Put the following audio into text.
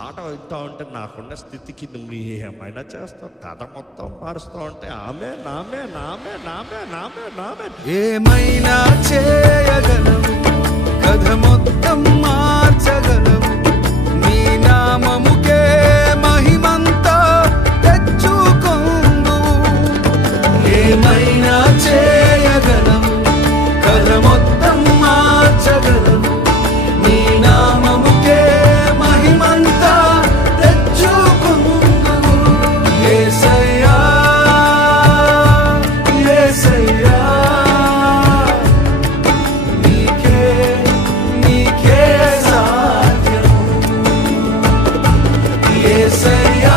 పాట వింటా ఉంటే నాకున్న స్థితికి నువ్వు ఏమైనా చేస్తావు, కథ మొత్తం మారుస్తావు అంటే ఆమె నామే నామే నామే నామే నామే ఏమైనా చేయగలవు, కథ మొత్తం మార్చగలవు, నీ నామముకే మహిమంతా తెచ్చుకొందు. ఏమైనా చేయగలవు, కథ మొత్తం మార్చగలవు, నీ నామముకే మహిమంతా తెచ్చుకొందు. యేసయ్యా యేసయ్యా నీకే సాధ్యం. యేసయ్యా